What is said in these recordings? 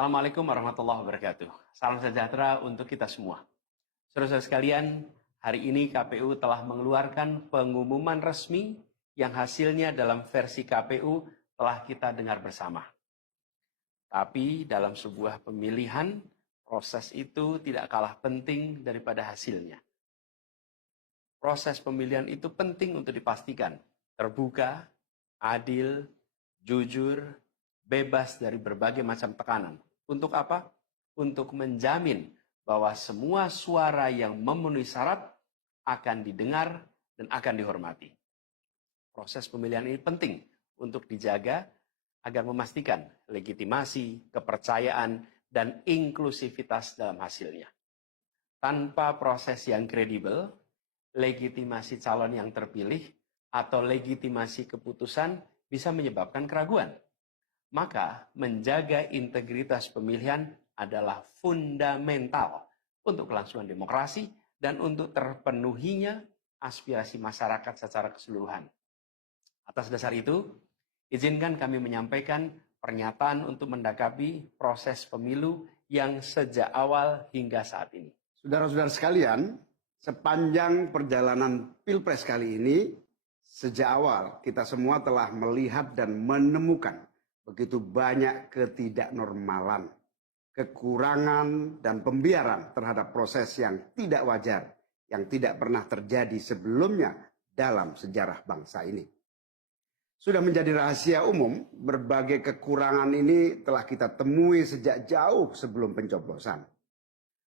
Assalamualaikum warahmatullahi wabarakatuh. Salam sejahtera untuk kita semua. Saudara-saudara sekalian, hari ini KPU telah mengeluarkan pengumuman resmi yang hasilnya dalam versi KPU telah kita dengar bersama. Tapi dalam sebuah pemilihan, proses itu tidak kalah penting daripada hasilnya. Proses pemilihan itu penting untuk dipastikan terbuka, adil, jujur, bebas dari berbagai macam tekanan. Untuk apa? Untuk menjamin bahwa semua suara yang memenuhi syarat akan didengar dan akan dihormati. Proses pemilihan ini penting untuk dijaga agar memastikan legitimasi, kepercayaan, dan inklusivitas dalam hasilnya. Tanpa proses yang kredibel, legitimasi calon yang terpilih atau legitimasi keputusan bisa menyebabkan keraguan. Maka menjaga integritas pemilihan adalah fundamental untuk kelangsungan demokrasi dan untuk terpenuhinya aspirasi masyarakat secara keseluruhan. Atas dasar itu, izinkan kami menyampaikan pernyataan untuk mendakapi proses pemilu yang sejak awal hingga saat ini. Saudara-saudara sekalian, sepanjang perjalanan Pilpres kali ini, sejak awal kita semua telah melihat dan menemukan begitu banyak ketidaknormalan, kekurangan, dan pembiaran terhadap proses yang tidak wajar, yang tidak pernah terjadi sebelumnya dalam sejarah bangsa ini. Sudah menjadi rahasia umum, berbagai kekurangan ini telah kita temui sejak jauh sebelum pencoblosan.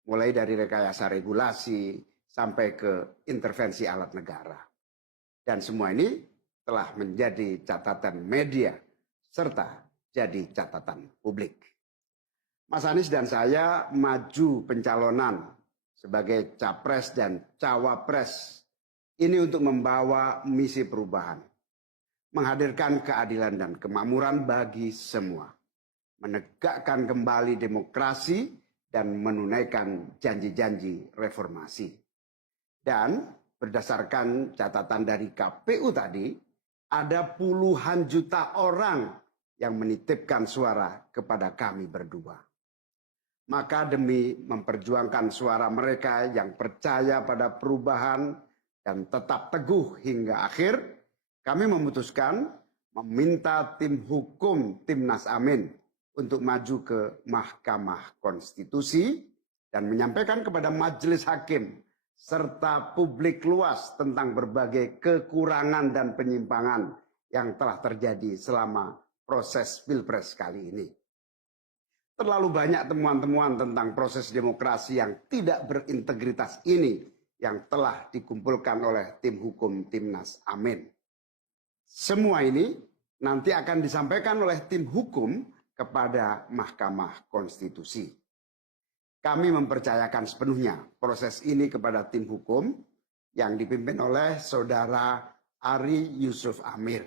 Mulai dari rekayasa regulasi sampai ke intervensi alat negara. Dan semua ini telah menjadi catatan media serta jadi catatan publik. Mas Anies dan saya maju pencalonan sebagai capres dan cawapres ini untuk membawa misi perubahan, menghadirkan keadilan dan kemakmuran bagi semua, menegakkan kembali demokrasi dan menunaikan janji-janji reformasi. Dan berdasarkan catatan dari KPU tadi, ada puluhan juta orang yang menitipkan suara kepada kami berdua. Maka demi memperjuangkan suara mereka yang percaya pada perubahan dan tetap teguh hingga akhir, kami memutuskan meminta tim hukum Timnas Amin untuk maju ke Mahkamah Konstitusi dan menyampaikan kepada majelis hakim serta publik luas tentang berbagai kekurangan dan penyimpangan yang telah terjadi selama proses Pilpres kali ini. Terlalu banyak temuan-temuan tentang proses demokrasi yang tidak berintegritas ini yang telah dikumpulkan oleh tim hukum Timnas Amin. Semua ini nanti akan disampaikan oleh tim hukum kepada Mahkamah Konstitusi. Kami mempercayakan sepenuhnya proses ini kepada tim hukum yang dipimpin oleh Saudara Ari Yusuf Amir.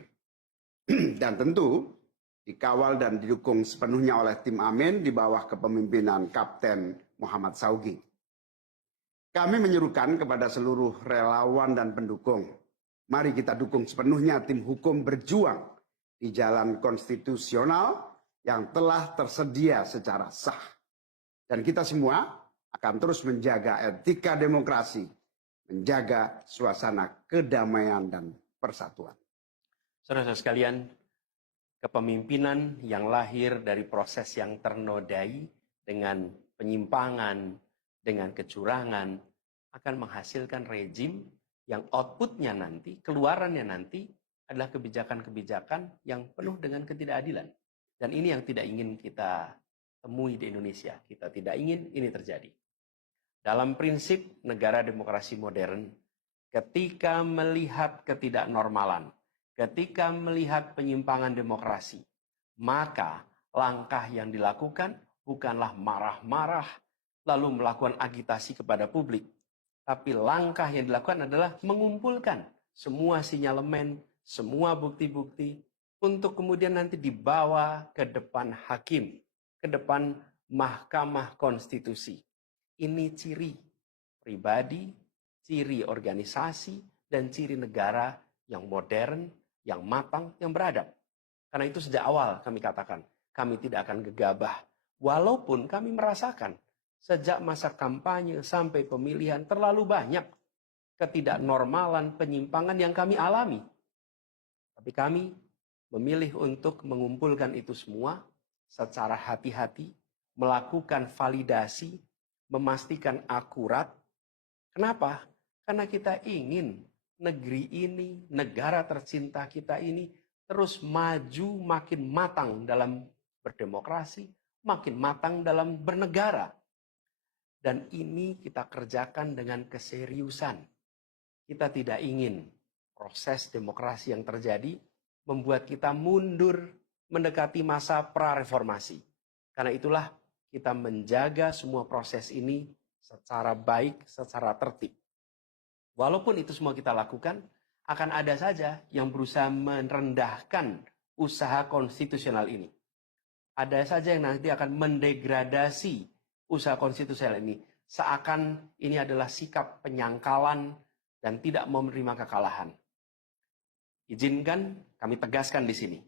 Dan tentu dikawal dan didukung sepenuhnya oleh tim Amin di bawah kepemimpinan Kapten Muhammad Saugi. Kami menyerukan kepada seluruh relawan dan pendukung, mari kita dukung sepenuhnya tim hukum berjuang di jalan konstitusional yang telah tersedia secara sah. Dan kita semua akan terus menjaga etika demokrasi, menjaga suasana kedamaian dan persatuan. Saudara-saudara sekalian, kepemimpinan yang lahir dari proses yang ternodai dengan penyimpangan, dengan kecurangan, akan menghasilkan rejim yang outputnya nanti, keluarannya nanti adalah kebijakan-kebijakan yang penuh dengan ketidakadilan. Dan ini yang tidak ingin kita temui di Indonesia. Kita tidak ingin ini terjadi. Dalam prinsip negara demokrasi modern, ketika melihat ketidaknormalan, ketika melihat penyimpangan demokrasi, maka langkah yang dilakukan bukanlah marah-marah lalu melakukan agitasi kepada publik. Tapi langkah yang dilakukan adalah mengumpulkan semua sinyalemen, semua bukti-bukti untuk kemudian nanti dibawa ke depan hakim, ke depan Mahkamah Konstitusi. Ini ciri pribadi, ciri organisasi, dan ciri negara yang modern, yang matang, yang beradab. Karena itu sejak awal kami katakan, kami tidak akan gegabah Walaupun kami merasakan sejak masa kampanye sampai pemilihan terlalu banyak ketidaknormalan, penyimpangan yang kami alami. Tapi kami memilih untuk mengumpulkan itu semua secara hati-hati, melakukan validasi, memastikan akurat. Kenapa? Karena kita ingin negeri ini, negara tercinta kita ini terus maju makin matang dalam berdemokrasi, makin matang dalam bernegara. Dan ini kita kerjakan dengan keseriusan. Kita tidak ingin proses demokrasi yang terjadi membuat kita mundur mendekati masa prareformasi. Karena itulah kita menjaga semua proses ini secara baik, secara tertib. Walaupun itu semua kita lakukan, akan ada saja yang berusaha merendahkan usaha konstitusional ini. Ada saja yang nanti akan mendegradasi usaha konstitusional ini. Seakan ini adalah sikap penyangkalan dan tidak mau menerima kekalahan. Izinkan kami tegaskan di sini.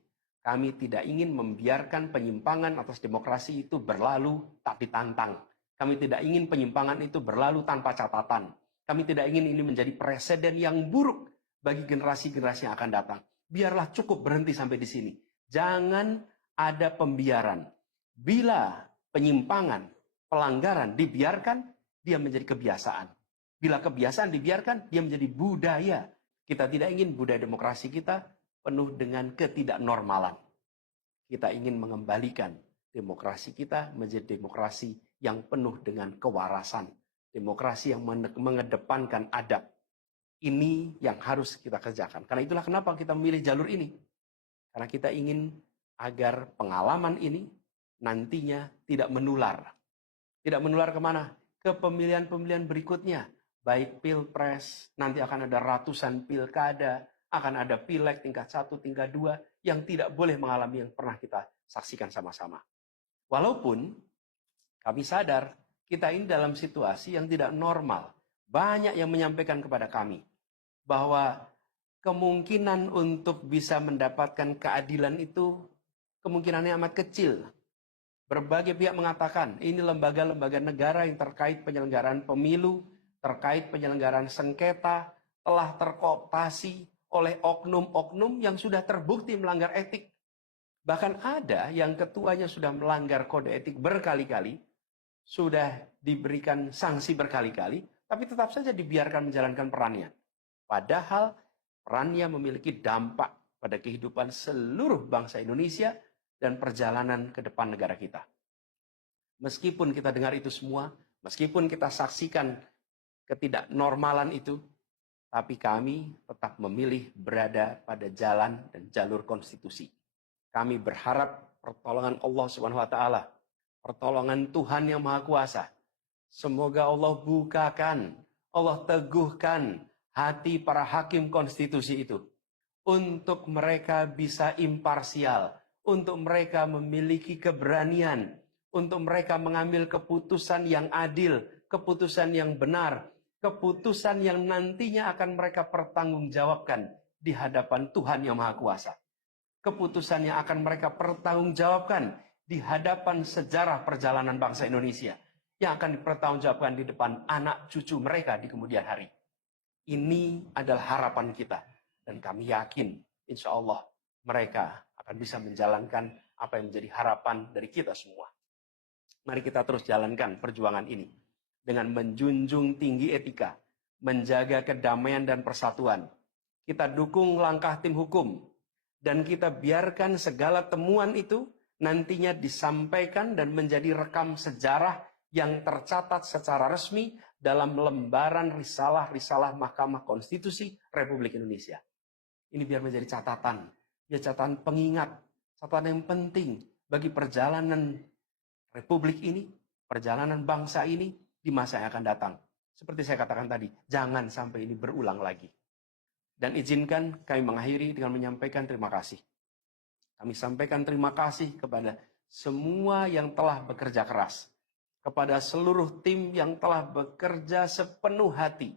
Kami tidak ingin membiarkan penyimpangan atas demokrasi itu berlalu tak ditantang. Kami tidak ingin penyimpangan itu berlalu tanpa catatan. Kami tidak ingin ini menjadi presiden yang buruk bagi generasi-generasi yang akan datang. Biarlah cukup berhenti sampai di sini. Jangan ada pembiaran. Bila penyimpangan, pelanggaran dibiarkan, dia menjadi kebiasaan. Bila kebiasaan dibiarkan, dia menjadi budaya. Kita tidak ingin budaya demokrasi kita penuh dengan ketidaknormalan. Kita ingin mengembalikan demokrasi kita menjadi demokrasi yang penuh dengan kewarasan. Demokrasi yang mengedepankan adab. Ini yang harus kita kerjakan. Karena itulah kenapa kita memilih jalur ini. Karena kita ingin agar pengalaman ini nantinya tidak menular. Tidak menular kemana? Ke pemilihan-pemilihan berikutnya. Baik pilpres, nanti akan ada ratusan pilkada, akan ada pileg tingkat 1, tingkat 2, yang tidak boleh mengalami yang pernah kita saksikan sama-sama. Walaupun kami sadar, kita ini dalam situasi yang tidak normal. Banyak yang menyampaikan kepada kami, bahwa kemungkinan untuk bisa mendapatkan keadilan itu, kemungkinannya amat kecil. Berbagai pihak mengatakan, ini lembaga-lembaga negara yang terkait penyelenggaraan pemilu, terkait penyelenggaraan sengketa, telah terkooptasi oleh oknum-oknum yang sudah terbukti melanggar etik. Bahkan ada yang ketuanya sudah melanggar kode etik berkali-kali, sudah diberikan sanksi berkali-kali, tapi tetap saja dibiarkan menjalankan perannya. Padahal perannya memiliki dampak pada kehidupan seluruh bangsa Indonesia dan perjalanan ke depan negara kita. Meskipun kita dengar itu semua, meskipun kita saksikan ketidaknormalan itu, tapi kami tetap memilih berada pada jalan dan jalur konstitusi. Kami berharap pertolongan Allah Subhanahu wa taala, pertolongan Tuhan yang Maha Kuasa. Semoga Allah bukakan, Allah teguhkan hati para hakim konstitusi itu untuk mereka bisa imparsial, untuk mereka memiliki keberanian, untuk mereka mengambil keputusan yang adil, keputusan yang benar, keputusan yang nantinya akan mereka pertanggungjawabkan di hadapan Tuhan yang Maha Kuasa. Keputusan yang akan mereka pertanggungjawabkan di hadapan sejarah perjalanan bangsa Indonesia, yang akan dipertanggungjawabkan di depan anak cucu mereka di kemudian hari. Ini adalah harapan kita, dan kami yakin insya Allah mereka akan bisa menjalankan apa yang menjadi harapan dari kita semua. Mari kita terus jalankan perjuangan ini dengan menjunjung tinggi etika, menjaga kedamaian dan persatuan. Kita dukung langkah tim hukum, dan kita biarkan segala temuan itu nantinya disampaikan dan menjadi rekam sejarah yang tercatat secara resmi dalam lembaran risalah-risalah Mahkamah Konstitusi Republik Indonesia. Ini biar menjadi catatan, ya catatan pengingat, catatan yang penting bagi perjalanan Republik ini, perjalanan bangsa ini di masa yang akan datang. Seperti saya katakan tadi, jangan sampai ini berulang lagi. Dan izinkan kami mengakhiri dengan menyampaikan terima kasih. Kami sampaikan terima kasih kepada semua yang telah bekerja keras, kepada seluruh tim yang telah bekerja sepenuh hati,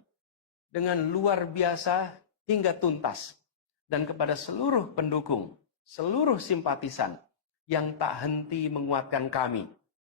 dengan luar biasa hingga tuntas, dan kepada seluruh pendukung, seluruh simpatisan yang tak henti menguatkan kami